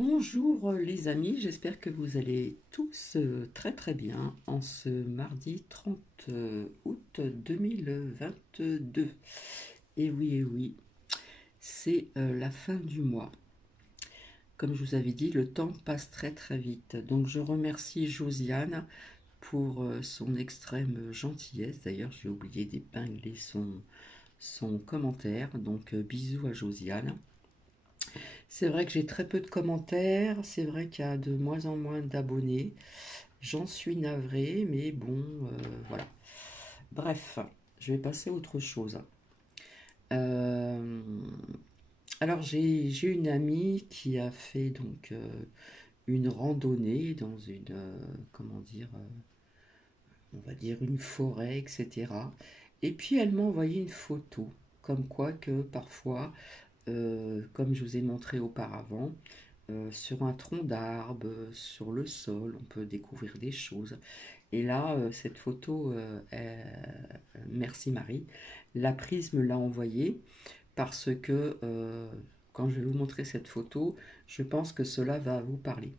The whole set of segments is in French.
Bonjour les amis, j'espère que vous allez tous très très bien en ce mardi 30 août 2022. Et oui, c'est la fin du mois. Comme je vous avais dit, le temps passe très très vite. Donc je remercie Josiane pour son extrême gentillesse. D'ailleurs, j'ai oublié d'épingler son commentaire. Donc bisous à Josiane. C'est vrai que j'ai très peu de commentaires, c'est vrai qu'il y a de moins en moins d'abonnés. J'en suis navrée, mais bon, voilà. Bref, je vais passer à autre chose. Euh, alors j'ai une amie qui a fait donc une randonnée dans une, comment dire, on va dire une forêt, etc. Et puis elle m'a envoyé une photo, comme quoi que parfois, comme je vous ai montré auparavant, sur un tronc d'arbre, sur le sol, on peut découvrir des choses. Et là, cette photo, merci Marie, la prise me l'a envoyée parce que quand je vais vous montrer cette photo, je pense que cela va vous parler.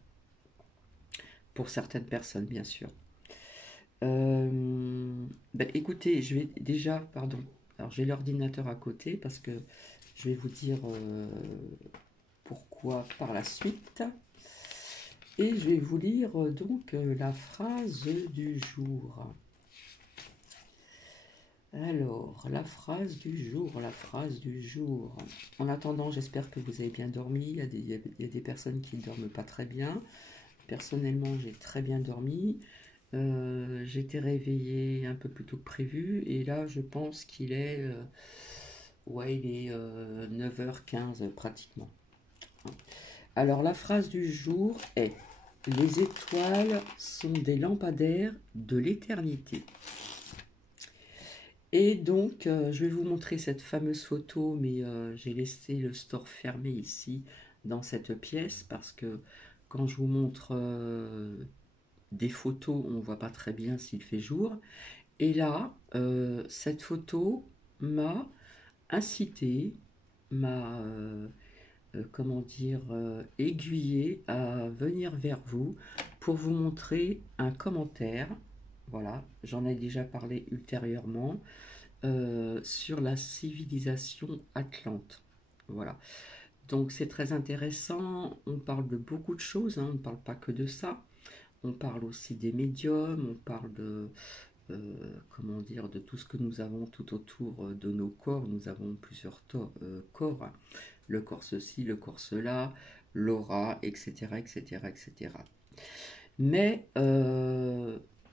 Pour certaines personnes, bien sûr. Ben, écoutez, je vais déjà, pardon, alors j'ai l'ordinateur à côté parce que je vais vous dire pourquoi par la suite. Et je vais vous lire donc la phrase du jour. Alors, la phrase du jour, la phrase du jour. En attendant, j'espère que vous avez bien dormi. Il y a des personnes qui ne dorment pas très bien. Personnellement, j'ai très bien dormi. J'ai été réveillée un peu plus tôt que prévu. Et là, je pense qu'il est, ouais, il est 9h15 pratiquement. Alors, la phrase du jour est: les étoiles sont des lampadaires de l'éternité. Et donc, je vais vous montrer cette fameuse photo, mais j'ai laissé le store fermé ici, dans cette pièce, parce que quand je vous montre des photos, on ne voit pas très bien s'il fait jour. Et là, cette photo m'a incité, m'a, comment dire, aiguillé à venir vers vous pour vous montrer un commentaire. Voilà, j'en ai déjà parlé ultérieurement sur la civilisation atlante. Voilà. Donc c'est très intéressant. On parle de beaucoup de choses, hein. On ne parle pas que de ça. On parle aussi des médiums. On parle de comment dire, de tout ce que nous avons tout autour de nos corps. Nous avons plusieurs corps. Le corps ceci, le corps cela, l'aura, etc., etc., etc. Mais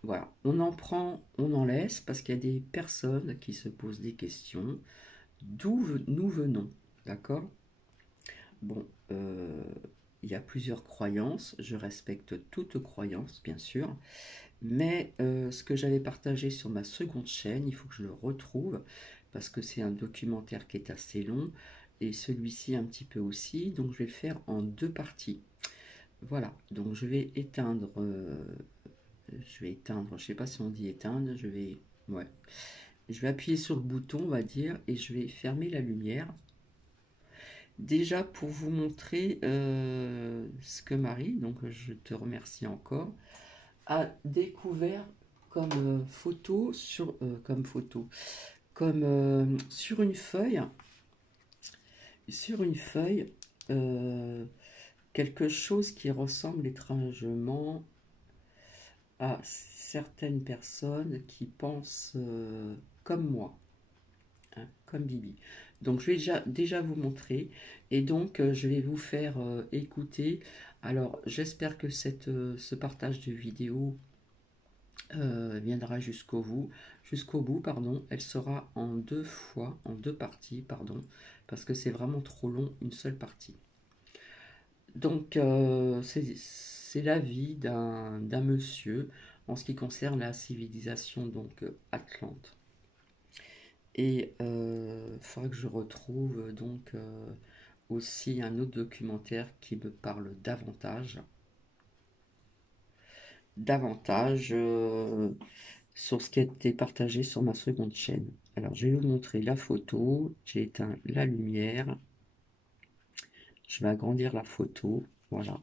voilà, on en prend, on en laisse, parce qu'il y a des personnes qui se posent des questions. D'où nous venons, d'accord? Bon, il y a plusieurs croyances, je respecte toute croyance, bien sûr, mais ce que j'avais partagé sur ma seconde chaîne, il faut que je le retrouve, parce que c'est un documentaire qui est assez long, et celui-ci un petit peu aussi, donc je vais le faire en deux parties. Voilà, donc je vais éteindre, je sais pas si on dit éteindre, ouais, je vais appuyer sur le bouton, on va dire, et je vais fermer la lumière. Déjà pour vous montrer ce que Marie, donc je te remercie encore, a découvert comme photo sur une feuille quelque chose qui ressemble étrangement à certaines personnes qui pensent comme moi, hein, comme Bibi. Donc je vais déjà vous montrer et donc je vais vous faire écouter. Alors j'espère que ce partage de vidéo viendra jusqu'au bout, pardon. Elle sera en deux fois, en deux parties, pardon, parce que c'est vraiment trop long une seule partie. Donc c'est la vie d'un monsieur en ce qui concerne la civilisation donc Atlante. Et il faudra que je retrouve donc aussi un autre documentaire qui me parle davantage sur ce qui a été partagé sur ma seconde chaîne. Alors je vais vous montrer la photo, j'ai éteint la lumière, je vais agrandir la photo, Voilà.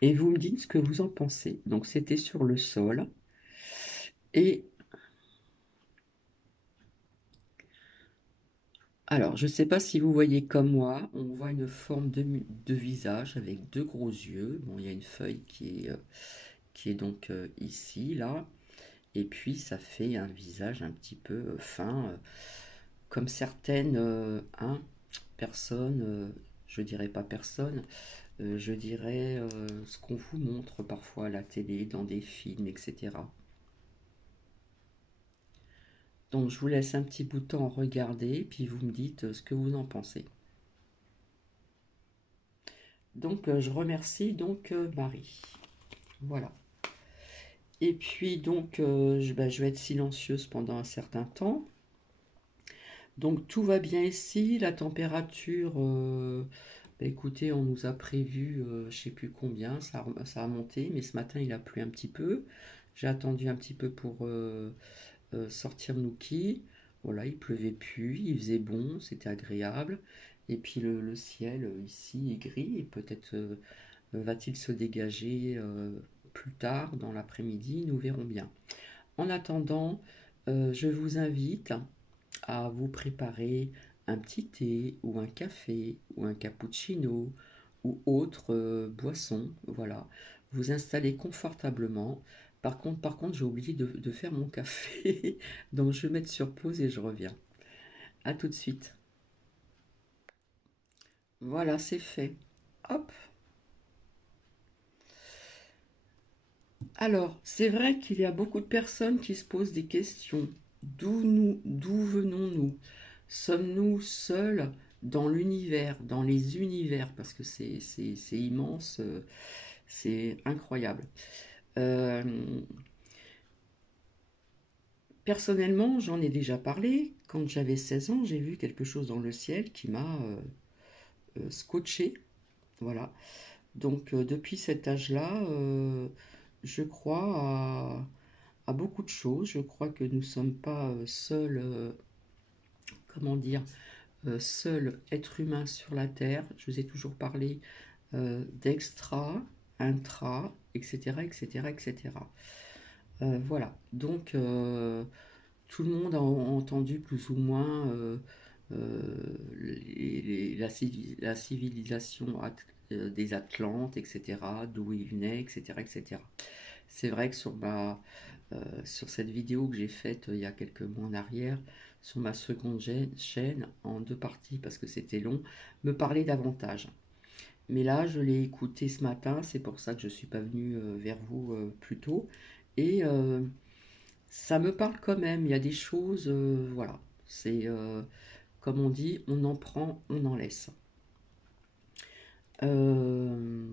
Et vous me dites ce que vous en pensez. Donc c'était sur le sol. Et alors, je ne sais pas si vous voyez comme moi, on voit une forme de visage avec deux gros yeux. Bon, il y a une feuille qui est donc ici, là. Et puis ça fait un visage un petit peu fin, comme certaines personnes, je dirais pas personne, je dirais ce qu'on vous montre parfois à la télé, dans des films, etc. Donc je vous laisse un petit bout de temps regarder, puis vous me dites ce que vous en pensez. Donc je remercie donc Marie. Voilà. Et puis donc je vais être silencieuse pendant un certain temps. Donc tout va bien ici, la température, bah, écoutez, on nous a prévu, je sais plus combien, ça a monté, mais ce matin il a plu un petit peu. J'ai attendu un petit peu pour sortir Nookie. Voilà, il pleuvait plus, il faisait bon, c'était agréable. Et puis le ciel ici est gris et peut-être va-t-il se dégager plus tard dans l'après-midi, nous verrons bien. En attendant, je vous invite à vous préparer un petit thé ou un café ou un cappuccino ou autre boisson. Voilà, vous installez confortablement. Par contre, j'ai oublié de faire mon café, donc je vais mettre sur pause et je reviens. À tout de suite. Voilà, c'est fait. Hop. Alors, c'est vrai qu'il y a beaucoup de personnes qui se posent des questions. D'où venons-nous? Sommes-nous seuls dans l'univers, dans les univers? Parce que c'est immense, c'est incroyable. Euh, Personnellement, j'en ai déjà parlé. Quand j'avais 16 ans, j'ai vu quelque chose dans le ciel qui m'a scotché. Voilà. Donc, depuis cet âge-là, je crois à beaucoup de choses. Je crois que nous ne sommes pas seuls, comment dire, seuls êtres humains sur la Terre. Je vous ai toujours parlé d'extra, intra, etc., etc., etc. Voilà. Donc, tout le monde a entendu plus ou moins la civilisation des Atlantes, etc., d'où ils venaient, etc., etc. C'est vrai que sur cette vidéo que j'ai faite il y a quelques mois en arrière, sur ma seconde chaîne, en deux parties parce que c'était long, me parlait davantage. Mais là, je l'ai écouté ce matin, c'est pour ça que je ne suis pas venue vers vous plus tôt. Et ça me parle quand même, il y a des choses, voilà, c'est comme on dit, on en prend, on en laisse. Euh,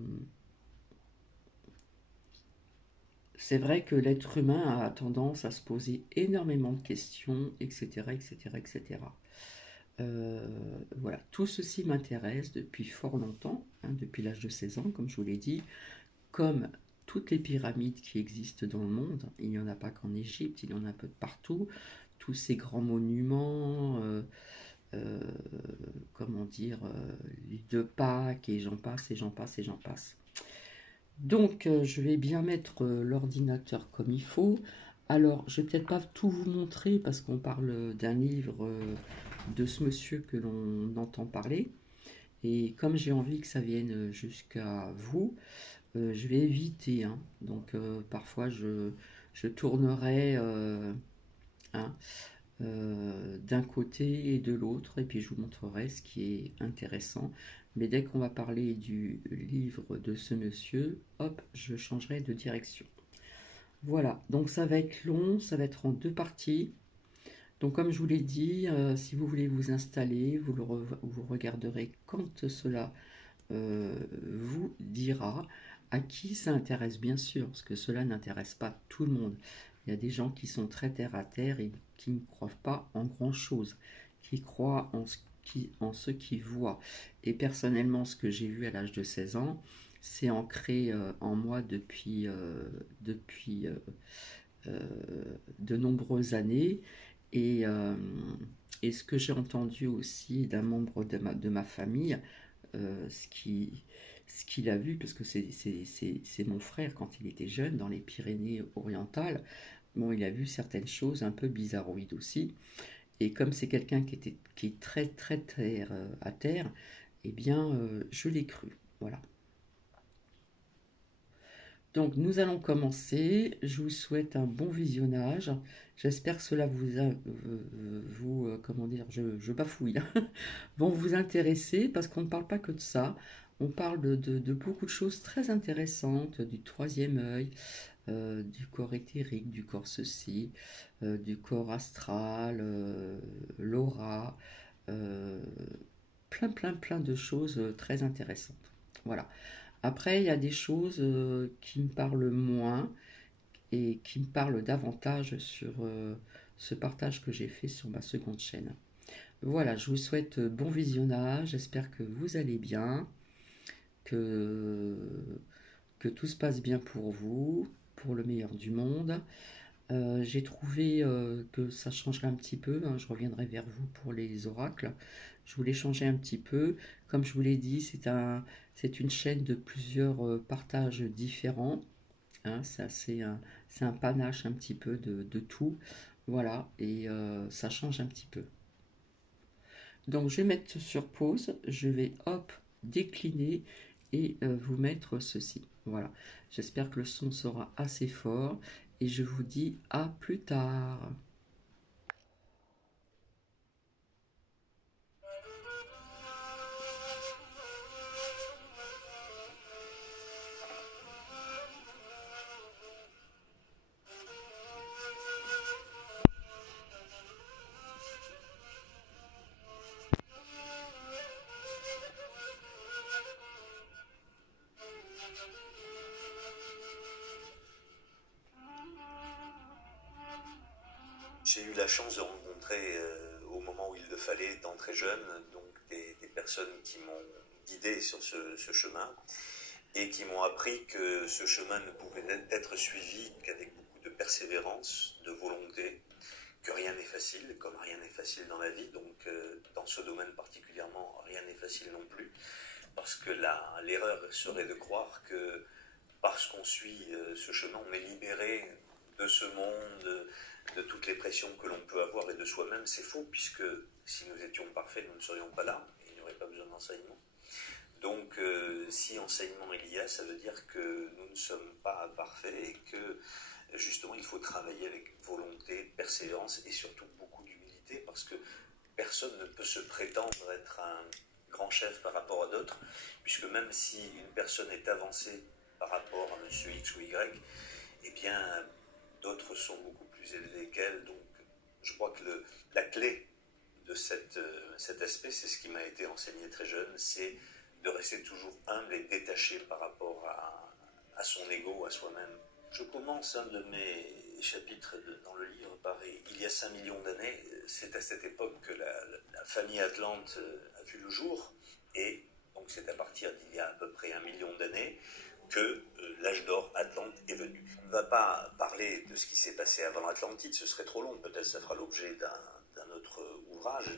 c'est vrai que l'être humain a tendance à se poser énormément de questions, etc., etc., etc. Voilà, tout ceci m'intéresse depuis fort longtemps, hein, depuis l'âge de 16 ans, comme je vous l'ai dit, comme toutes les pyramides qui existent dans le monde, il n'y en a pas qu'en Égypte, il y en a un peu de partout, tous ces grands monuments, euh, comment dire, les deux Pâques, et j'en passe, et j'en passe, et j'en passe. Donc, je vais bien mettre l'ordinateur comme il faut. Alors, je vais peut-être pas tout vous montrer parce qu'on parle d'un livre de ce monsieur que l'on entend parler. Et comme j'ai envie que ça vienne jusqu'à vous, je vais éviter, hein. Donc, parfois, je tournerai hein, d'un côté et de l'autre, et puis je vous montrerai ce qui est intéressant. Mais dès qu'on va parler du livre de ce monsieur, hop, je changerai de direction. Voilà, donc ça va être long, ça va être en deux parties. Donc comme je vous l'ai dit, si vous voulez vous installer, vous regarderez quand cela vous dira. À qui ça intéresse bien sûr, parce que cela n'intéresse pas tout le monde. Il y a des gens qui sont très terre à terre et qui ne croient pas en grand-chose, qui croient en ce qu'ils voient. Et personnellement, ce que j'ai vu à l'âge de 16 ans, c'est ancré en moi depuis euh, de nombreuses années. Et, euh, et ce que j'ai entendu aussi d'un membre de ma famille, ce ce qu'il a vu, parce que c'est mon frère quand il était jeune dans les Pyrénées-Orientales. Bon, il a vu certaines choses un peu bizarroïdes aussi. Et comme c'est quelqu'un qui est très très terre à terre, eh bien, je l'ai cru. Voilà. Donc nous allons commencer. Je vous souhaite un bon visionnage. J'espère que cela comment dire, je bafouille, vont vous intéresser parce qu'on ne parle pas que de ça. On parle de beaucoup de choses très intéressantes, du troisième œil, du corps éthérique, du corps ceci, du corps astral, l'aura, euh, plein de choses très intéressantes. Voilà. Après, il y a des choses qui me parlent moins et qui me parlent davantage sur ce partage que j'ai fait sur ma seconde chaîne. Voilà, je vous souhaite bon visionnage, j'espère que vous allez bien, que, que tout se passe bien pour vous, pour le meilleur du monde. J'ai trouvé que ça changerait un petit peu, hein, je reviendrai vers vous pour les oracles. Je voulais changer un petit peu. Comme je vous l'ai dit, c'est une chaîne de plusieurs partages différents. Hein, c'est un panache un petit peu de tout. Voilà, et ça change un petit peu. Donc je vais mettre sur pause, je vais hop décliner et vous mettre ceci. Voilà, j'espère que le son sera assez fort et je vous dis à plus tard. J'ai eu la chance de rencontrer au moment où il le fallait, étant très jeune, donc des personnes qui m'ont guidé sur ce chemin et qui m'ont appris que ce chemin ne pouvait être suivi qu'avec beaucoup de persévérance, de volonté, que rien n'est facile, comme rien n'est facile dans la vie, donc dans ce domaine particulièrement, rien n'est facile non plus, parce que l'erreur serait de croire que parce qu'on suit ce chemin, on est libéré de ce monde, de toutes les pressions que l'on peut avoir et de soi-même. C'est faux, puisque si nous étions parfaits, nous ne serions pas là, et il n'y aurait pas besoin d'enseignement. Donc, si enseignement il y a, ça veut dire que nous ne sommes pas parfaits et que, justement, il faut travailler avec volonté, persévérance et surtout beaucoup d'humilité, parce que personne ne peut se prétendre être un grand chef par rapport à d'autres, puisque même si une personne est avancée par rapport à monsieur X ou Y, eh bien, d'autres sont beaucoup plus élevés qu'elle. Donc, je crois que la clé de cet aspect, c'est ce qui m'a été enseigné très jeune, c'est de rester toujours humble et détaché par rapport à son ego, à soi-même. Je commence un de mes chapitres dans le livre par il y a 5 millions d'années. C'est à cette époque que la famille Atlante a vu le jour, et donc c'est à partir d'il y a à peu près 1 million d'années que l'âge d'or Atlante est venu. On ne va pas parler de ce qui s'est passé avant l'Atlantide, ce serait trop long, peut-être ça fera l'objet d'un autre ouvrage,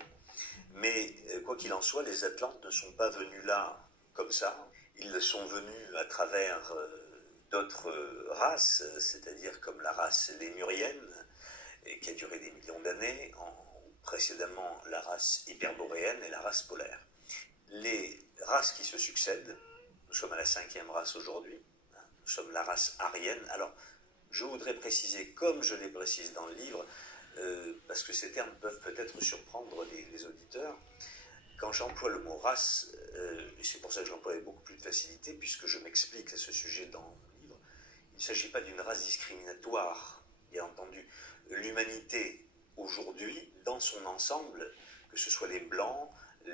mais quoi qu'il en soit, les Atlantes ne sont pas venus là comme ça, ils sont venus à travers d'autres races, c'est-à-dire comme la race lémurienne, et qui a duré des millions d'années, précédemment la race hyperboréenne et la race polaire. Les races qui se succèdent, nous sommes à la 5e race aujourd'hui, nous sommes la race aryenne. Alors, je voudrais préciser, comme je l'ai précisé dans le livre, parce que ces termes peuvent peut-être surprendre les auditeurs, quand j'emploie le mot race, et c'est pour ça que je l'emploie avec beaucoup plus de facilité, puisque je m'explique à ce sujet dans le livre, il ne s'agit pas d'une race discriminatoire, bien entendu. L'humanité, aujourd'hui, dans son ensemble, que ce soit les Blancs,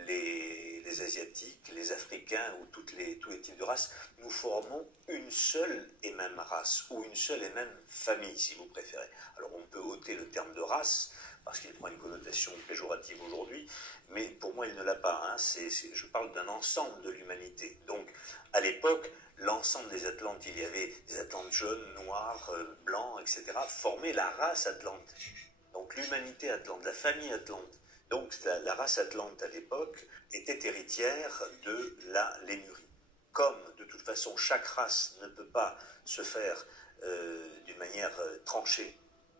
les Asiatiques, les Africains ou tous les types de races, nous formons une seule et même race, ou une seule et même famille, si vous préférez. Alors on peut ôter le terme de race, parce qu'il prend une connotation péjorative aujourd'hui, mais pour moi il ne l'a pas. Hein. Je parle d'un ensemble de l'humanité. Donc à l'époque, l'ensemble des Atlantes, il y avait des Atlantes jaunes, noirs, blancs, etc., formaient la race Atlante. Donc l'humanité Atlante, la famille Atlante. Donc la race Atlante à l'époque était héritière de la Lémurie. comme de toute façon chaque race ne peut pas se faire d'une manière tranchée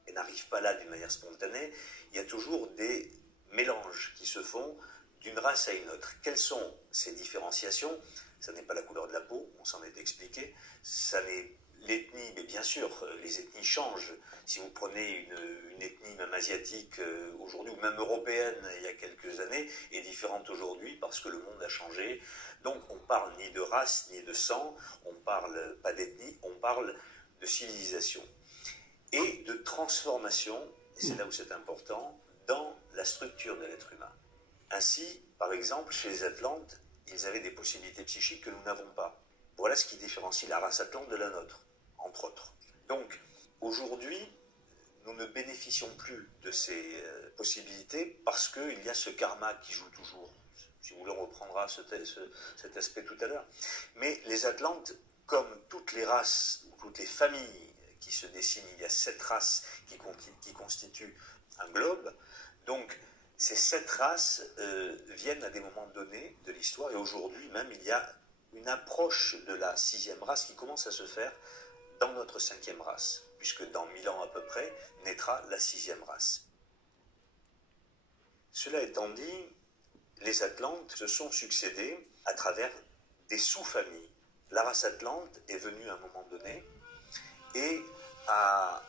et n'arrive pas là d'une manière spontanée, il y a toujours des mélanges qui se font d'une race à une autre. Quelles sont ces différenciations? Ça n'est pas la couleur de la peau, on s'en est expliqué, ça n'est l'ethnie, mais bien sûr, les ethnies changent. Si vous prenez une ethnie même asiatique aujourd'hui, ou même européenne il y a quelques années, est différente aujourd'hui parce que le monde a changé. Donc on parle ni de race, ni de sang, on parle pas d'ethnie, on parle de civilisation. Et de transformation, et c'est là où c'est important, dans la structure de l'être humain. Ainsi, par exemple, chez les Atlantes, ils avaient des possibilités psychiques que nous n'avons pas. Voilà ce qui différencie la race Atlante de la nôtre, entre autres. Donc, aujourd'hui, nous ne bénéficions plus de ces possibilités parce qu'il y a ce karma qui joue toujours. Si vous voulez, on reprendra cet aspect tout à l'heure. Mais les Atlantes, comme toutes les races, ou toutes les familles qui se dessinent, il y a 7 races qui constituent un globe. Donc, ces 7 races viennent à des moments donnés de l'histoire, et aujourd'hui même, il y a une approche de la 6e race qui commence à se faire dans notre 5e race, puisque dans 1000 ans à peu près, naîtra la 6e race. Cela étant dit, les Atlantes se sont succédés à travers des sous-familles. La race Atlante est venue à un moment donné et a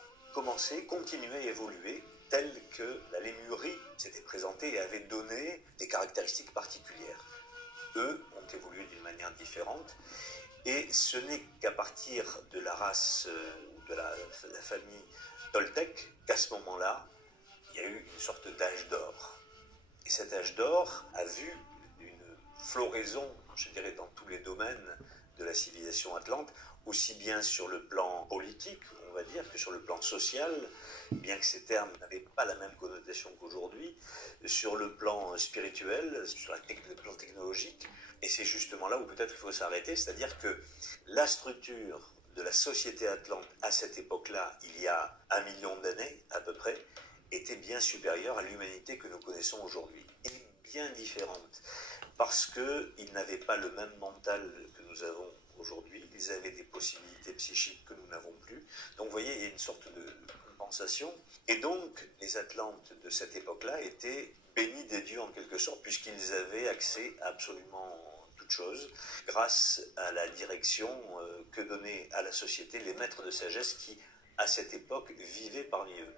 continué à évoluer tel que la Lémurie s'était présentée et avait donné des caractéristiques particulières. Eux ont évolué d'une manière différente, et ce n'est qu'à partir de la race ou de la famille Toltec qu'à ce moment-là, il y a eu une sorte d'âge d'or. Et cet âge d'or a vu une floraison, je dirais, dans tous les domaines de la civilisation atlante, aussi bien sur le plan politique, on va dire, que sur le plan social, bien que ces termes n'avaient pas la même connotation qu'aujourd'hui, sur le plan spirituel, sur le plan technologique. Et c'est justement là où peut-être il faut s'arrêter, c'est-à-dire que la structure de la société atlante à cette époque-là, il y a 1 million d'années à peu près, était bien supérieure à l'humanité que nous connaissons aujourd'hui. Et bien différente, parce qu'ils n'avaient pas le même mental que nous avons aujourd'hui, ils avaient des possibilités psychiques que nous n'avons plus. Donc vous voyez, il y a une sorte de compensation. Et donc, les Atlantes de cette époque-là étaient bénis des dieux en quelque sorte, puisqu'ils avaient accès à absolument toute chose, grâce à la direction que donnaient à la société les maîtres de sagesse qui, à cette époque, vivaient parmi eux.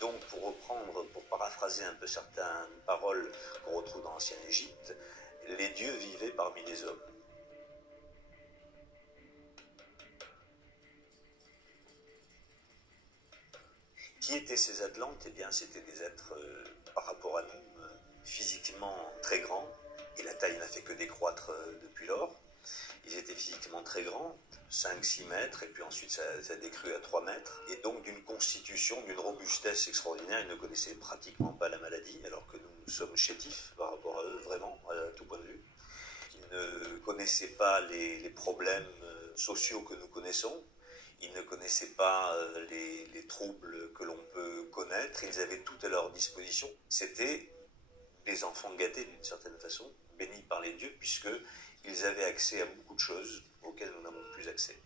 Donc, pour paraphraser un peu certaines paroles qu'on retrouve dans l'ancienne Égypte, les dieux vivaient parmi les hommes. Qui étaient ces Atlantes? Eh bien, c'était des êtres, par rapport à nous, physiquement très grands, et la taille n'a fait que décroître depuis lors. Ils étaient physiquement très grands, 5-6 mètres, et puis ensuite ça décrut à 3 mètres, et donc d'une constitution, d'une robustesse extraordinaire. Ils ne connaissaient pratiquement pas la maladie, alors que nous sommes chétifs par rapport à eux, vraiment, à tout point de vue. Ils ne connaissaient pas les problèmes sociaux que nous connaissons. Ils ne connaissaient pas les troubles que l'on peut connaître. Ils avaient tout à leur disposition. C'était des enfants gâtés d'une certaine façon, bénis par les dieux, puisqu'ils avaient accès à beaucoup de choses auxquelles nous n'avons plus accès.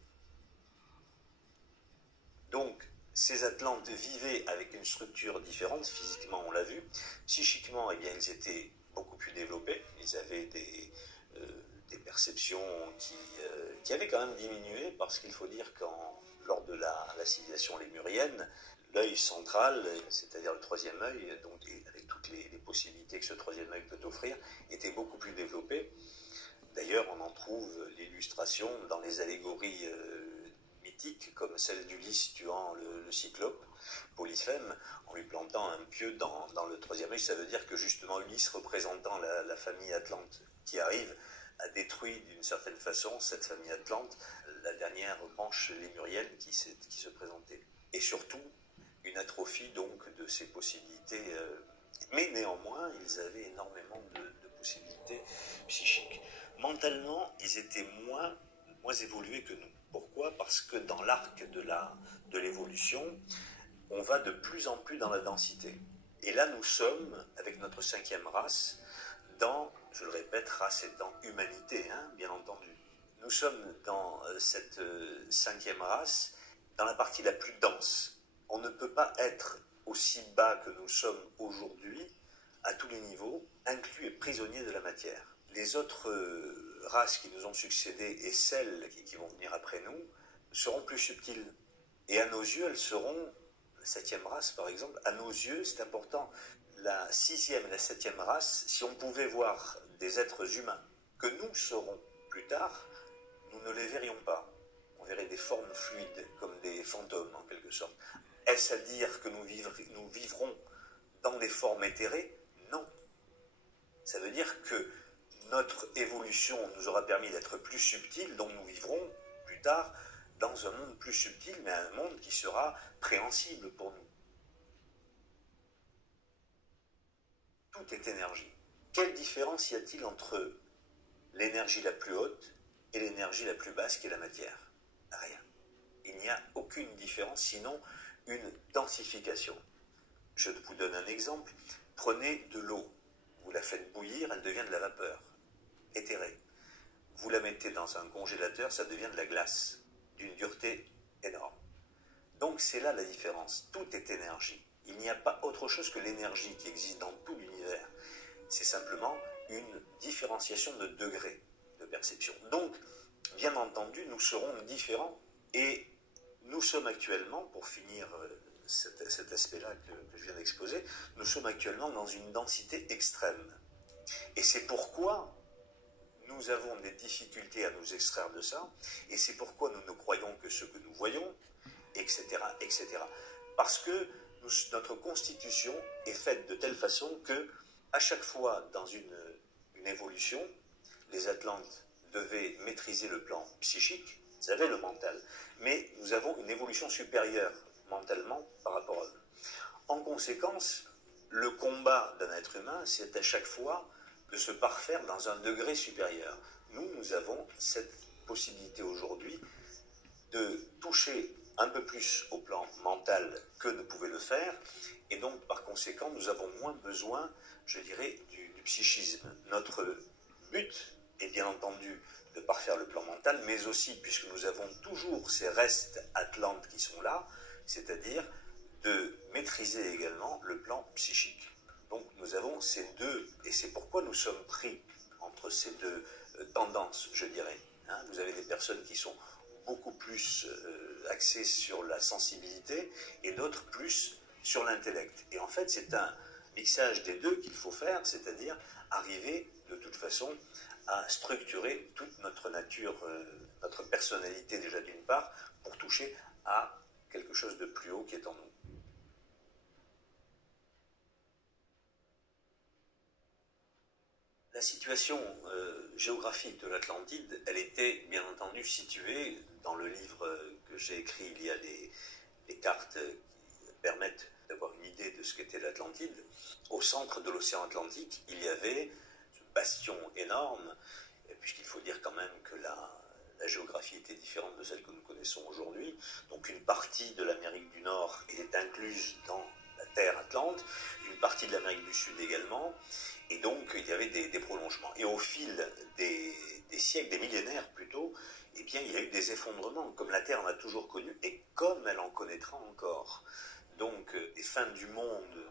Donc, ces Atlantes vivaient avec une structure différente. Physiquement, on l'a vu. Psychiquement, eh bien, ils étaient beaucoup plus développés. Ils avaient des perceptions qui avaient quand même diminué, parce qu'il faut dire lors de la civilisation lémurienne, l'œil central, c'est-à-dire le 3e œil, donc avec toutes les possibilités que ce 3e œil peut offrir, était beaucoup plus développé. D'ailleurs, on en trouve l'illustration dans les allégories mythiques, comme celle d'Ulysse tuant le cyclope, Polyphème, en lui plantant un pieu dans le 3e œil. Ça veut dire que justement Ulysse, représentant la famille atlante qui arrive, a détruit d'une certaine façon cette famille atlante, la dernière branche lémurienne qui se présentait. Et surtout, une atrophie donc de ces possibilités. Mais néanmoins, ils avaient énormément de possibilités psychiques. Mentalement, ils étaient moins évolués que nous. Pourquoi? Parce que dans l'arc de l'évolution, on va de plus en plus dans la densité. Et là, nous sommes, avec notre 5e race, dans, je le répète, race étant humanité, bien entendu. nous sommes dans cette cinquième race, dans la partie la plus dense. On ne peut pas être aussi bas que nous sommes aujourd'hui, à tous les niveaux, inclus et prisonniers de la matière. Les autres races qui nous ont succédé et celles qui vont venir après nous seront plus subtiles. Et à nos yeux, elles seront, la septième race par exemple, à nos yeux, c'est important, la sixième et la septième race, si on pouvait voir des êtres humains que nous serons plus tard, nous ne les verrions pas. On verrait des formes fluides, comme des fantômes en quelque sorte. Est-ce à dire que nous vivrons dans des formes éthérées? Non. Ça veut dire que notre évolution nous aura permis d'être plus subtils, donc nous vivrons plus tard dans un monde plus subtil, mais un monde qui sera préhensible pour nous. Tout est énergie. Quelle différence y a-t-il entre l'énergie la plus haute et l'énergie la plus basse qui est la matière? Rien. Il n'y a aucune différence, sinon une densification. Je vous donne un exemple. Prenez de l'eau. Vous la faites bouillir, elle devient de la vapeur, éthérée. Vous la mettez dans un congélateur, ça devient de la glace, d'une dureté énorme. Donc c'est là la différence. Tout est énergie. Il n'y a pas autre chose que l'énergie qui existe dans tout l'univers. C'est simplement une différenciation de degrés de perception. Donc, bien entendu, nous serons différents et nous sommes actuellement, pour finir cet aspect-là que je viens d'exposer, nous sommes actuellement dans une densité extrême. Et c'est pourquoi nous avons des difficultés à nous extraire de ça, et c'est pourquoi nous ne croyons que ce que nous voyons, etc., etc. Parce que notre constitution est faite de telle façon que, à chaque fois dans une évolution, les Atlantes devaient maîtriser le plan psychique, ils avaient le mental, mais nous avons une évolution supérieure mentalement par rapport à eux. En conséquence, le combat d'un être humain, c'est à chaque fois de se parfaire dans un degré supérieur. Nous avons cette possibilité aujourd'hui de toucher un peu plus au plan mental que ne pouvait le faire, et donc par conséquent nous avons moins besoin, je dirais, du psychisme. Notre but est bien entendu de parfaire le plan mental, mais aussi, puisque nous avons toujours ces restes atlantes qui sont là, c'est-à-dire de maîtriser également le plan psychique. Donc nous avons ces deux, et c'est pourquoi nous sommes pris entre ces deux tendances, je dirais. Vous avez des personnes qui sont beaucoup plus axées sur la sensibilité et d'autres plus sur l'intellect. Et en fait, c'est un mixage des deux qu'il faut faire, c'est-à-dire arriver de toute façon à structurer toute notre nature, notre personnalité déjà d'une part, pour toucher à quelque chose de plus haut qui est en nous. La situation géographique de l'Atlantide, elle était bien entendu située dans le livre que j'ai écrit. Il y a les cartes qui permettent d'avoir une idée de ce qu'était l'Atlantide. Au centre de l'océan Atlantique, il y avait ce bastion énorme, puisqu'il faut dire quand même que la géographie était différente de celle que nous connaissons aujourd'hui. Donc une partie de l'Amérique du Nord est incluse dans la terre Atlante, une partie de l'Amérique du Sud également, et donc il y avait des prolongements. Et au fil des siècles, des millénaires plutôt, eh bien, il y a eu des effondrements, comme la Terre en a toujours connu, et comme elle en connaîtra encore. Donc les fins du monde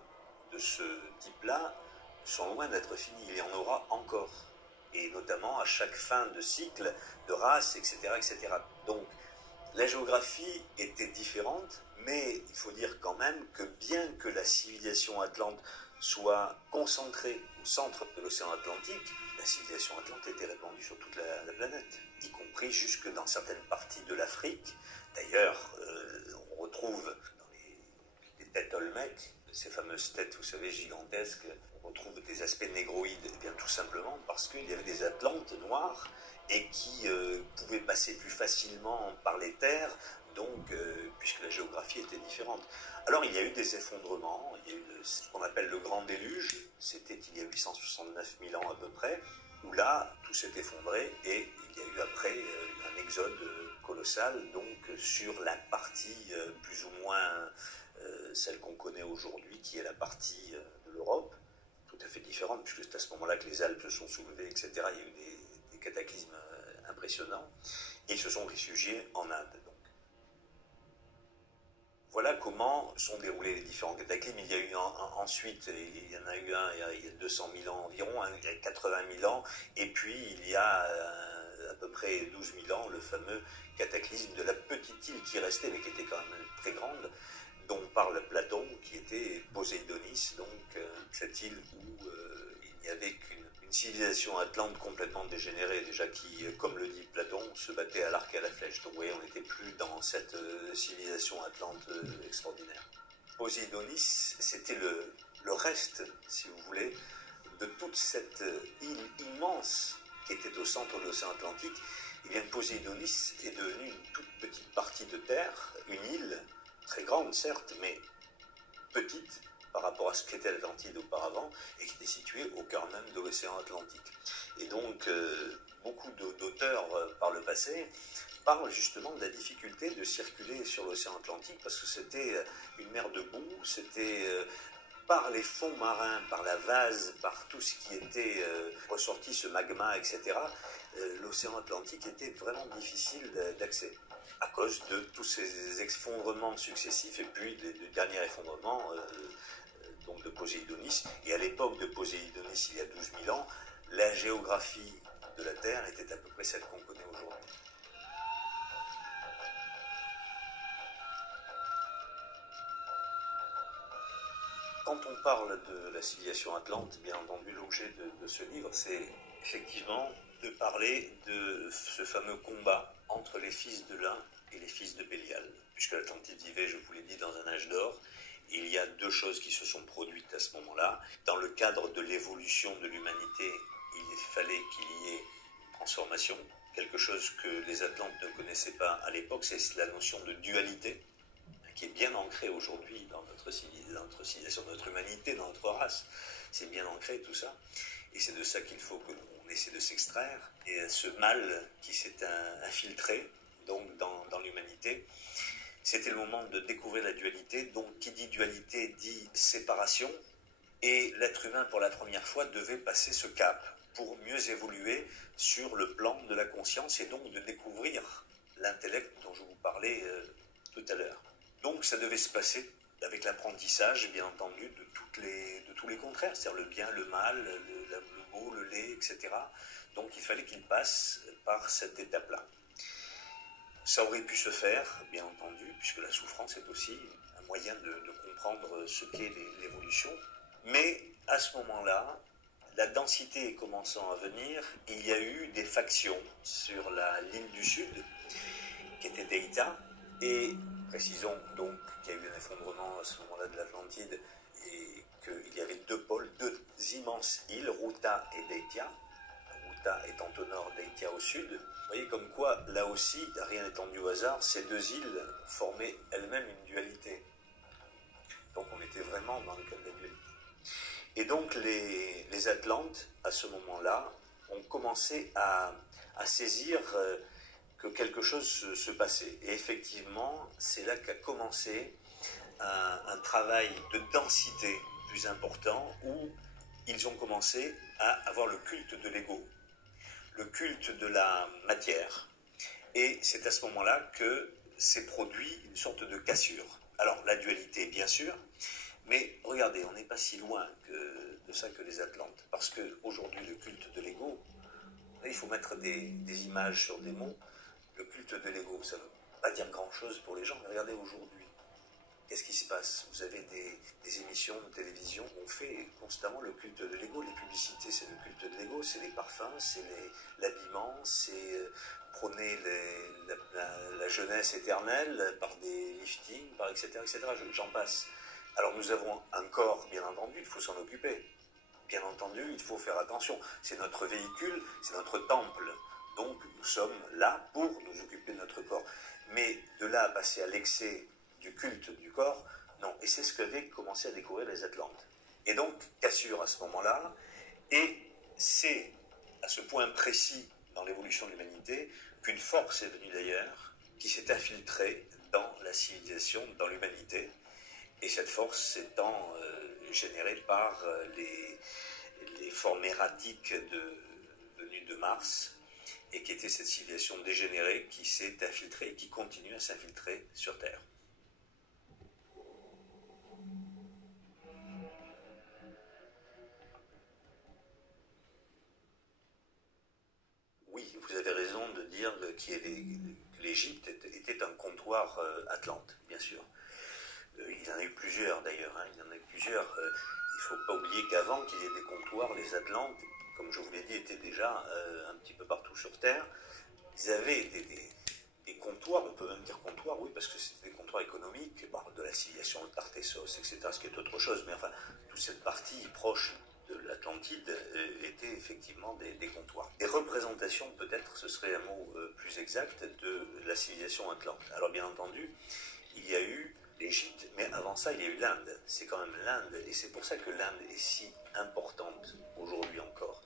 de ce type-là sont loin d'être finies, il y en aura encore. Et notamment à chaque fin de cycle, de race, etc., etc. Donc la géographie était différente, mais il faut dire quand même que bien que la civilisation atlante soit concentrée au centre de l'océan Atlantique, la civilisation atlante était répandue sur toute la planète, y compris jusque dans certaines parties de l'Afrique. D'ailleurs, on retrouve dans les têtes Olmec, ces fameuses têtes, vous savez, gigantesques, on retrouve des aspects négroïdes, eh bien tout simplement parce qu'il y avait des Atlantes noirs et qui pouvaient passer plus facilement par les terres, donc puisque la géographie était différente. Alors il y a eu des effondrements, il y a eu ce qu'on appelle le grand déluge, c'était il y a 869 000 ans à peu près, où là tout s'est effondré et il y a eu après un exode colossal, donc sur la partie plus ou moins celle qu'on connaît aujourd'hui, qui est la partie de l'Europe, tout à fait différente, puisque c'est à ce moment-là que les Alpes se sont soulevées, etc. Il y a eu des cataclysmes impressionnants. impressionnant, et ils se sont réfugiés en Inde. Donc. Voilà comment sont déroulés les différents cataclysmes. Il y a eu ensuite, il y en a eu un il y a 200 000 ans environ, il y a 80 000 ans, et puis il y a à peu près 12 000 ans, le fameux cataclysme de la petite île qui restait, mais qui était quand même très grande, dont parle Platon, qui était Poséidonis, donc cette île où il n'y avait qu'une civilisation atlante complètement dégénérée, déjà qui, comme le dit Platon, se battait à l'arc et à la flèche. Donc vous voyez, on n'était plus dans cette civilisation atlante extraordinaire. Poséidonis, c'était le reste, si vous voulez, de toute cette île immense qui était au centre de l'océan Atlantique. Et bien Poséidonis est devenue une toute petite partie de terre, une île, très grande certes, mais petite par rapport à ce qu'était l'Atlantide auparavant, et qui était située au cœur même de l'océan Atlantique. Et donc, beaucoup d'auteurs par le passé parlent justement de la difficulté de circuler sur l'océan Atlantique, parce que c'était une mer de boue, c'était par les fonds marins, par la vase, par tout ce qui était ressorti, ce magma, etc., l'océan Atlantique était vraiment difficile d'accès, à cause de tous ces effondrements successifs, et puis le dernier effondrement donc de Poséidonis. Et à l'époque de Poséidonis, il y a 12 000 ans, la géographie de la Terre était à peu près celle qu'on connaît aujourd'hui. Quand on parle de la civilisation atlante, bien entendu, l'objet de ce livre, c'est effectivement de parler de ce fameux combat entre les fils de l'un et les fils de Bélial. Puisque l'Atlantide vivait, je vous l'ai dit, dans un âge d'or, il y a deux choses qui se sont produites à ce moment-là. Dans le cadre de l'évolution de l'humanité, il fallait qu'il y ait une transformation. Quelque chose que les Atlantes ne connaissaient pas à l'époque, c'est la notion de dualité, qui est bien ancrée aujourd'hui dans notre civilisation, dans notre humanité, dans notre race. C'est bien ancré tout ça. Et c'est de ça qu'il faut que l'on essaie de s'extraire. Et ce mal qui s'est infiltré donc dans l'humanité, c'était le moment de découvrir la dualité. Donc qui dit dualité dit séparation. Et l'être humain, pour la première fois, devait passer ce cap pour mieux évoluer sur le plan de la conscience et donc de découvrir l'intellect dont je vous parlais tout à l'heure. Donc ça devait se passer avec l'apprentissage, bien entendu, de tous les contraires, c'est-à-dire le bien, le mal, le beau, le laid, etc. Donc il fallait qu'il passe par cette étape-là. Ça aurait pu se faire, bien entendu, puisque la souffrance est aussi un moyen de comprendre ce qu'est l'évolution. Mais à ce moment-là, la densité commençant à venir, il y a eu des factions sur l'île du Sud, qui était Deïta, et précisons donc qu'il y a eu un effondrement à ce moment-là de l'Atlantide, et qu'il y avait deux pôles, deux immenses îles, Ruta et Deïtia, Ruta étant au nord, Deïtia au sud. Vous voyez comme quoi, là aussi, rien n'est tendu au hasard, ces deux îles formaient elles-mêmes une dualité. Donc on était vraiment dans le cas de la dualité. Et donc les Atlantes, à ce moment-là, ont commencé à saisir que quelque chose se passait. Et effectivement, c'est là qu'a commencé un travail de densité plus important, où ils ont commencé à avoir le culte de l'ego, le culte de la matière. Et c'est à ce moment-là que s'est produit une sorte de cassure. Alors la dualité, bien sûr, mais regardez, on n'est pas si loin de ça que les Atlantes, parce qu'aujourd'hui, le culte de l'ego, il faut mettre des images sur des mots. Le culte de l'ego, ça ne veut pas dire grand-chose pour les gens, mais regardez aujourd'hui. Qu'est-ce qui se passe? Vous avez des émissions de télévision où on fait constamment le culte de l'ego. Les publicités, c'est le culte de l'ego, c'est les parfums, c'est l'habillement, c'est prôner la jeunesse éternelle par des liftings, par etc., etc. J'en passe. Alors nous avons un corps, bien entendu, il faut s'en occuper. Bien entendu, il faut faire attention. C'est notre véhicule, c'est notre temple. Donc nous sommes là pour nous occuper de notre corps. Mais de là à passer à l'excès du culte du corps, non. Et c'est ce qu'avaient commencé à découvrir les Atlantes. Et donc, cassure à ce moment-là, et c'est à ce point précis dans l'évolution de l'humanité qu'une force est venue d'ailleurs, qui s'est infiltrée dans la civilisation, dans l'humanité, et cette force étant générée par les formes erratiques venues de Mars, et qui était cette civilisation dégénérée qui s'est infiltrée et qui continue à s'infiltrer sur Terre. Oui, vous avez raison de dire que l'Égypte était un comptoir atlante, bien sûr. Il y en a eu plusieurs d'ailleurs, il y en a eu plusieurs. Il ne faut pas oublier qu'avant qu'il y ait des comptoirs, les Atlantes, comme je vous l'ai dit, étaient déjà un petit peu partout sur Terre. Ils avaient des comptoirs, on peut même dire comptoirs, oui, parce que c'était des comptoirs économiques, de la civilisation de Tartessos, etc., ce qui est autre chose, mais enfin, toute cette partie proche de l'Atlantide était effectivement des comptoirs. Des représentations, peut-être, ce serait un mot plus exact, de la civilisation atlante. Alors bien entendu, il y a eu l'Égypte, mais avant ça, il y a eu l'Inde. C'est quand même l'Inde, et c'est pour ça que l'Inde est si importante aujourd'hui encore.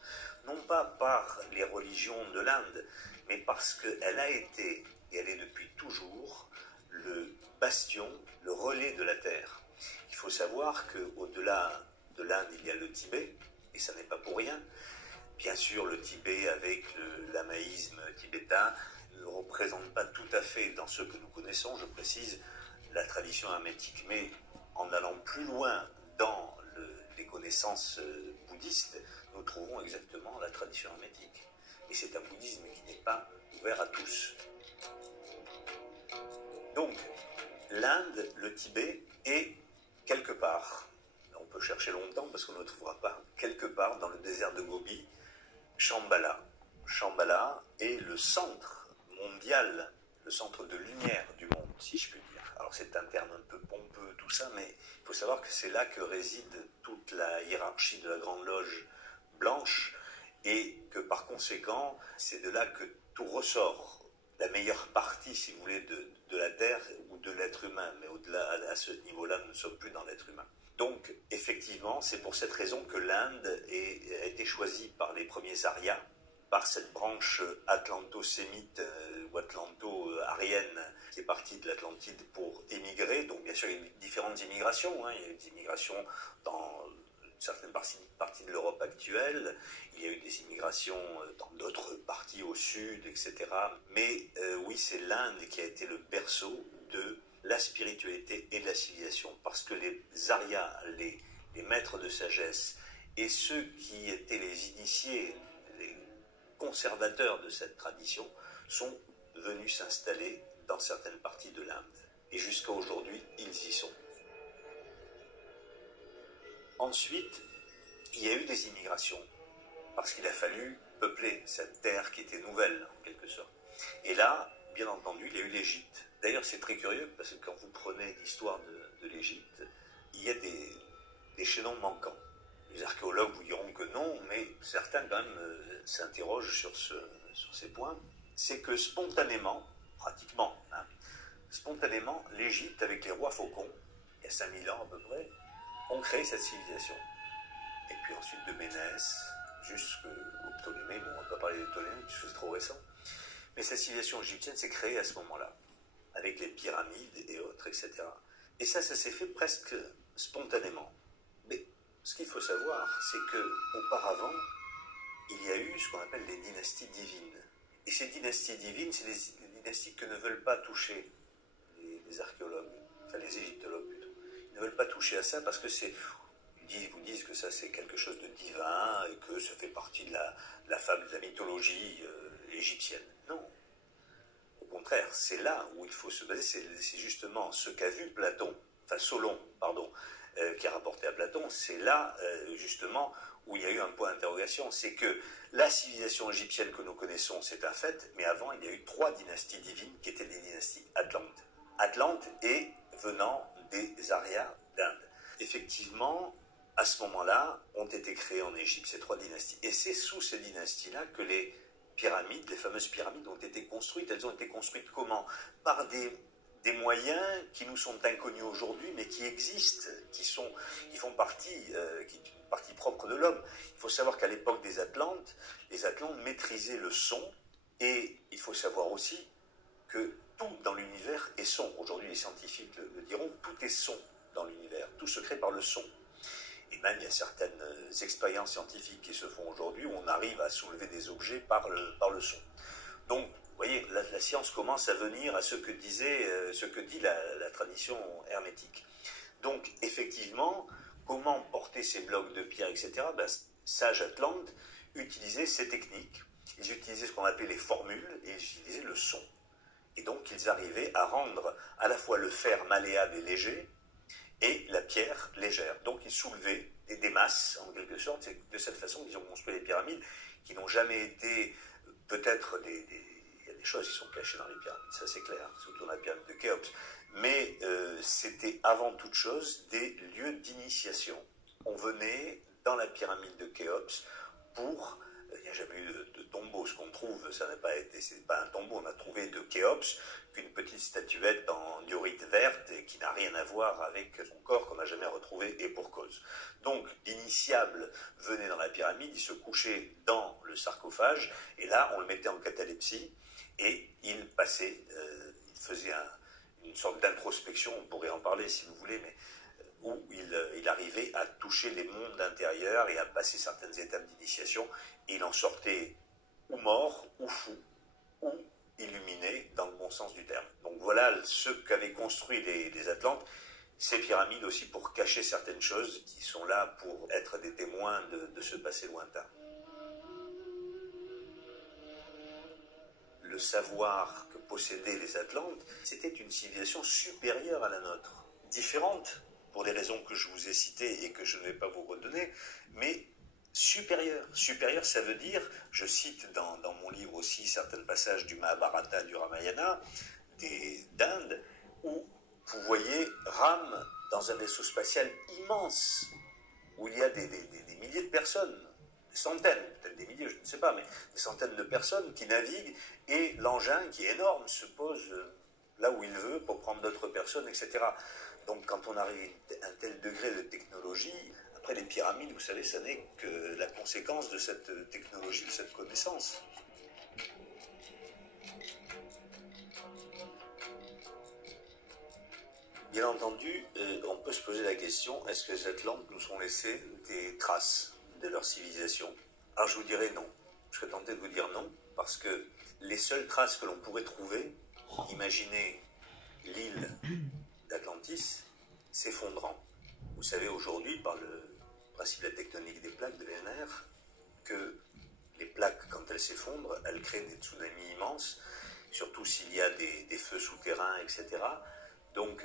Non pas par les religions de l'Inde, mais parce qu'elle a été, et elle est depuis toujours, le bastion, le relais de la Terre. Il faut savoir qu'au-delà de l'Inde, il y a le Tibet, et ça n'est pas pour rien. Bien sûr, le Tibet, avec l'amaïsme tibétain, ne représente pas tout à fait, dans ce que nous connaissons, je précise, la tradition hermétique, mais en allant plus loin dans les connaissances bouddhistes, nous trouvons exactement la tradition hermétique. Et c'est un bouddhisme qui n'est pas ouvert à tous. Donc, l'Inde, le Tibet, est quelque part, on peut chercher longtemps parce qu'on ne le trouvera pas, quelque part dans le désert de Gobi, Shambhala. Shambhala est le centre mondial, le centre de lumière du monde, si je puis dire. Alors c'est un terme un peu pompeux, tout ça, mais il faut savoir que c'est là que réside toute la hiérarchie de la Grande Loge blanche, et que par conséquent, c'est de là que tout ressort. La meilleure partie, si vous voulez, de la Terre ou de l'être humain, mais au-delà, à ce niveau-là, nous ne sommes plus dans l'être humain. Donc, effectivement, c'est pour cette raison que l'Inde a été choisie par les premiers Aryas, par cette branche atlanto-sémite ou atlanto-arienne qui est partie de l'Atlantide pour émigrer. Donc, bien sûr, il y a eu différentes immigrations. Il y a eu des immigrations dans certaines parties de l'Europe actuelle, il y a eu des immigrations dans d'autres parties au sud, etc. Mais oui, c'est l'Inde qui a été le berceau de la spiritualité et de la civilisation, parce que les Aryas, les maîtres de sagesse, et ceux qui étaient les initiés, les conservateurs de cette tradition, sont venus s'installer dans certaines parties de l'Inde. Et jusqu'à aujourd'hui, ils y sont. Ensuite, il y a eu des immigrations, parce qu'il a fallu peupler cette terre qui était nouvelle, en quelque sorte. Et là, bien entendu, il y a eu l'Égypte. D'ailleurs, c'est très curieux, parce que quand vous prenez l'histoire de l'Égypte, il y a des chaînons manquants. Les archéologues vous diront que non, mais certains quand même s'interrogent sur ces points. C'est que spontanément, pratiquement, spontanément, l'Égypte, avec les rois faucons, il y a 5000 ans à peu près, ont créé cette civilisation. Et puis ensuite de Ménès jusqu'au Ptolémée, bon on ne va pas parler de Ptolémée parce que c'est trop récent, mais cette civilisation égyptienne s'est créée à ce moment-là, avec les pyramides et autres, etc. Et ça s'est fait presque spontanément. Mais ce qu'il faut savoir, c'est qu'auparavant, il y a eu ce qu'on appelle les dynasties divines. Et ces dynasties divines, c'est les dynasties que ne veulent pas toucher les archéologues, enfin les égyptologues plutôt. Ils ne veulent pas toucher à ça parce que ils vous disent que ça c'est quelque chose de divin et que ça fait partie de la fable, de la mythologie égyptienne. Non. Au contraire, c'est là où il faut se baser, c'est justement ce qu'a vu Platon, enfin Solon, pardon, qui a rapporté à Platon, c'est là justement où il y a eu un point d'interrogation, c'est que la civilisation égyptienne que nous connaissons, c'est un fait, mais avant il y a eu 3 dynasties divines qui étaient des dynasties atlantes. Atlantes et venant des Aryas d'Inde. Effectivement, à ce moment-là, ont été créées en Égypte ces 3 dynasties. Et c'est sous ces dynasties-là que les pyramides, les fameuses pyramides, ont été construites. Elles ont été construites comment? Par des moyens qui nous sont inconnus aujourd'hui, mais qui existent, qui font partie, qui est une partie propre de l'homme. Il faut savoir qu'à l'époque des Atlantes, les Atlantes maîtrisaient le son, et il faut savoir aussi que tout dans l'univers est son. Aujourd'hui, les scientifiques le diront, tout est son dans l'univers, tout se crée par le son. Et même, il y a certaines expériences scientifiques qui se font aujourd'hui où on arrive à soulever des objets par le son. Donc, vous voyez, la science commence à venir à ce que dit la tradition hermétique. Donc, effectivement, comment porter ces blocs de pierre, etc. Ben, sages Atlantes utilisaient ces techniques. Ils utilisaient ce qu'on appelait les formules et ils utilisaient le son. Et donc, ils arrivaient à rendre à la fois le fer malléable et léger et la pierre légère. Donc, ils soulevaient des masses, en quelque sorte. C'est de cette façon qu'ils ont construit les pyramides, qui n'ont jamais été, peut-être, il y a des choses qui sont cachées dans les pyramides, ça c'est clair, surtout dans la pyramide de Khéops. Mais c'était avant toute chose des lieux d'initiation. On venait dans la pyramide de Khéops pour... Il n'y a jamais eu de tombeau. Ce qu'on trouve, ça n'a pas été, c'est pas un tombeau. On a trouvé de Khéops qu'une petite statuette en diorite verte et qui n'a rien à voir avec son corps qu'on n'a jamais retrouvé, et pour cause. Donc l'initiable venait dans la pyramide, il se couchait dans le sarcophage et là on le mettait en catalepsie et il passait, il faisait une sorte d'introspection. On pourrait en parler si vous voulez, mais où il arrivait à toucher les mondes intérieurs et à passer certaines étapes d'initiation, et il en sortait ou mort, ou fou, ou illuminé, dans le bon sens du terme. Donc voilà ce qu'avaient construit les Atlantes, ces pyramides aussi pour cacher certaines choses qui sont là pour être des témoins de ce passé lointain. Le savoir que possédaient les Atlantes, c'était une civilisation supérieure à la nôtre, différente, pour les raisons que je vous ai citées et que je ne vais pas vous redonner, mais supérieur. Supérieur, ça veut dire, je cite dans mon livre aussi certains passages du Mahabharata, du Ramayana, d'Inde, où vous voyez Ram dans un vaisseau spatial immense, où il y a des milliers de personnes, des centaines, peut-être des milliers, je ne sais pas, mais des centaines de personnes qui naviguent, et l'engin, qui est énorme, se pose là où il veut pour prendre d'autres personnes, etc. Donc quand on arrive à un tel degré de technologie, après les pyramides, vous savez, ça n'est que la conséquence de cette technologie, de cette connaissance. Bien entendu, on peut se poser la question, est-ce que les Atlantes nous ont laissé des traces de leur civilisation? Alors je vous dirais non. Je serais tenté de vous dire non, parce que les seules traces que l'on pourrait trouver, imaginez l'île d'Atlantis s'effondrant. Vous savez aujourd'hui, par le principe de la tectonique des plaques de Wegener, que les plaques, quand elles s'effondrent, elles créent des tsunamis immenses, surtout s'il y a des feux souterrains, etc. Donc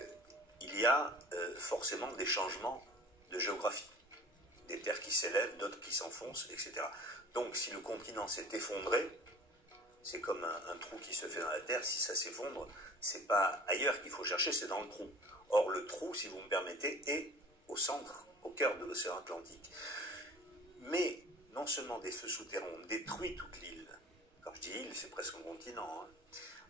il y a forcément des changements de géographie. Des terres qui s'élèvent, d'autres qui s'enfoncent, etc. Donc si le continent s'est effondré, c'est comme un trou qui se fait dans la terre, si ça s'effondre, c'est pas ailleurs qu'il faut chercher, c'est dans le trou. Or le trou, si vous me permettez, est au centre, au cœur de l'océan Atlantique. Mais non seulement des feux souterrains ont détruit toute l'île, quand je dis île, c'est presque un continent, hein,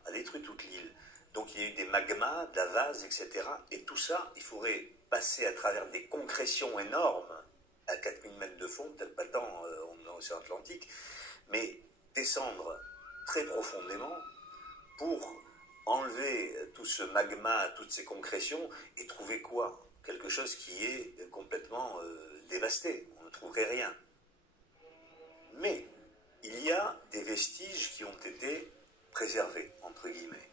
a détruit toute l'île. Donc il y a eu des magmas, de la vase, etc. Et tout ça, il faudrait passer à travers des concrétions énormes, à 4000 mètres de fond, peut-être pas tant dans l'océan Atlantique, mais descendre très profondément pour enlever tout ce magma, toutes ces concrétions, et trouver quoi? Quelque chose qui est complètement dévasté. On ne trouverait rien. Mais il y a des vestiges qui ont été préservés, entre guillemets,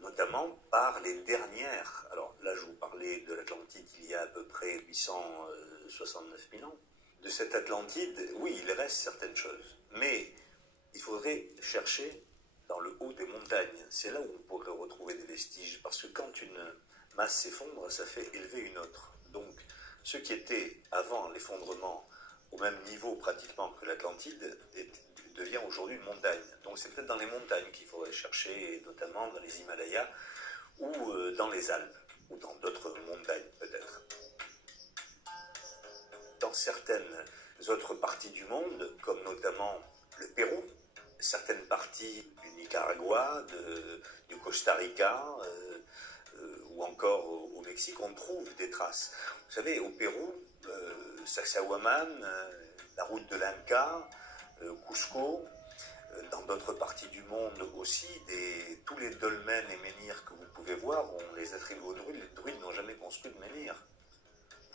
notamment par les dernières. Alors là, je vous parlais de l'Atlantide il y a à peu près 869 000 ans. De cette Atlantide, oui, il reste certaines choses, mais il faudrait chercher dans le haut des montagnes. C'est là où on pourrait retrouver des vestiges, parce que quand une masse s'effondre, ça fait élever une autre. Donc, ce qui était avant l'effondrement au même niveau pratiquement que l'Atlantide devient aujourd'hui une montagne. Donc c'est peut-être dans les montagnes qu'il faudrait chercher, notamment dans les Himalayas ou dans les Alpes, ou dans d'autres montagnes peut-être. Dans certaines autres parties du monde, comme notamment le Pérou, certaines parties du Nicaragua, du Costa Rica, ou encore au Mexique, on trouve des traces. Vous savez, au Pérou, Sacsayhuaman, la route de l'Inca, Cusco, dans d'autres parties du monde aussi, tous les dolmens et menhirs que vous pouvez voir, on les attribue aux druides. Les druides n'ont jamais construit de menhir.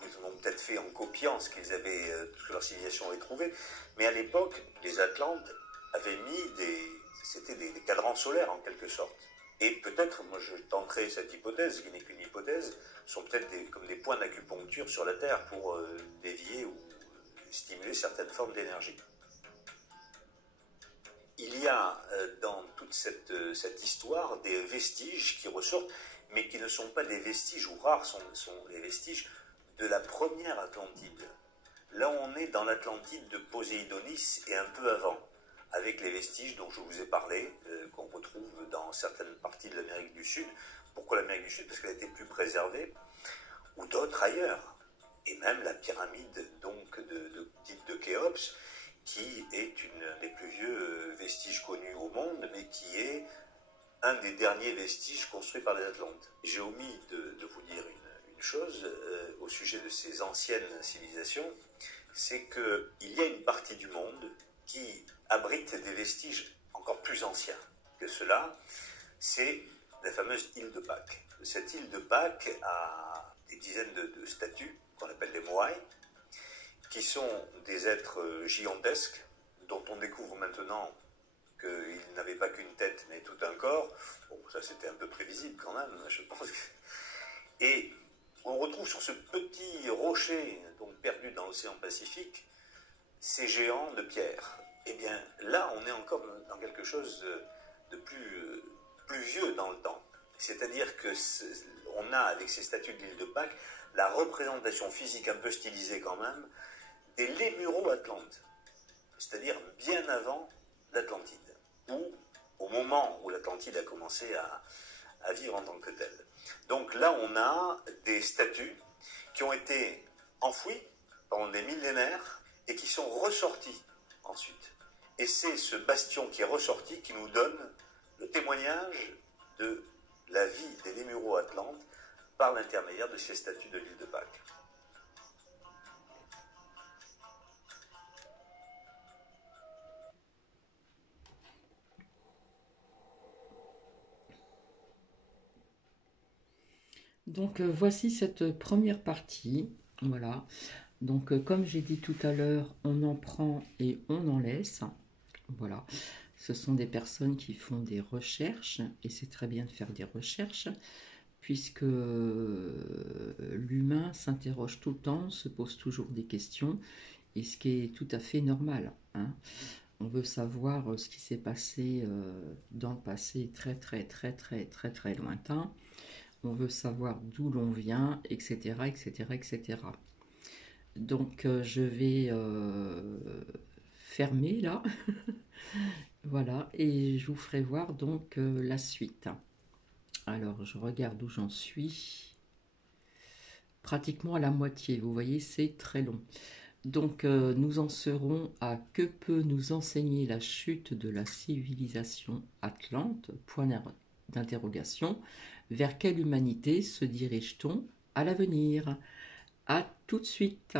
Ils en ont peut-être fait en copiant ce qu'ils avaient, ce que leur civilisation avait trouvé. Mais à l'époque, les Atlantes avaient mis c'était des cadrans solaires en quelque sorte. Et peut-être, moi je tenterai cette hypothèse, qui n'est qu'une hypothèse, sont peut-être comme des points d'acupuncture sur la Terre pour dévier ou stimuler certaines formes d'énergie. Il y a dans toute cette histoire des vestiges qui ressortent, mais qui ne sont pas des vestiges, ou rares sont les vestiges de la première Atlantide. Là on est dans l'Atlantide de Poséidonis et un peu avant, avec les vestiges dont je vous ai parlé, qu'on retrouve dans certaines parties de l'Amérique du Sud. Pourquoi l'Amérique du Sud? Parce qu'elle était plus préservée, ou d'autres ailleurs. Et même la pyramide donc dite de Khéops, qui est un des plus vieux vestiges connus au monde, mais qui est un des derniers vestiges construits par les Atlantes. J'ai omis de vous dire une chose au sujet de ces anciennes civilisations, c'est qu'il y a une partie du monde qui abrite des vestiges encore plus anciens que cela, c'est la fameuse île de Pâques. Cette île de Pâques a des dizaines de statues qu'on appelle les Moai, qui sont des êtres gigantesques, dont on découvre maintenant qu'ils n'avaient pas qu'une tête, mais tout un corps. Bon, ça c'était un peu prévisible quand même, je pense. Et on retrouve sur ce petit rocher, donc perdu dans l'océan Pacifique, ces géants de pierre. Eh bien, là, on est encore dans quelque chose de plus vieux dans le temps. C'est-à-dire que on a, avec ces statues de l'île de Pâques, la représentation physique un peu stylisée quand même, des Lémuro-Atlantes, c'est-à-dire bien avant l'Atlantide, ou au moment où l'Atlantide a commencé à vivre en tant que telle. Donc là, on a des statues qui ont été enfouies pendant des millénaires et qui sont ressorties ensuite. Et c'est ce bastion qui est ressorti qui nous donne le témoignage de la vie des Lémuro-Atlantes par l'intermédiaire de ces statues de l'île de Pâques. Donc voici cette première partie. Voilà. Donc comme j'ai dit tout à l'heure, on en prend et on en laisse. Voilà. Ce sont des personnes qui font des recherches et c'est très bien de faire des recherches puisque l'humain s'interroge tout le temps, se pose toujours des questions et ce qui est tout à fait normal, hein. On veut savoir ce qui s'est passé dans le passé très très très très très très lointain. On veut savoir d'où l'on vient, etc., etc., etc. Donc je vais fermer là, voilà, et je vous ferai voir donc la suite. Alors je regarde où j'en suis, pratiquement à la moitié, vous voyez c'est très long. Donc nous en serons à que peut nous enseigner la chute de la civilisation atlante, point d'interrogation, vers quelle humanité se dirige-t-on à l'avenir? À tout de suite.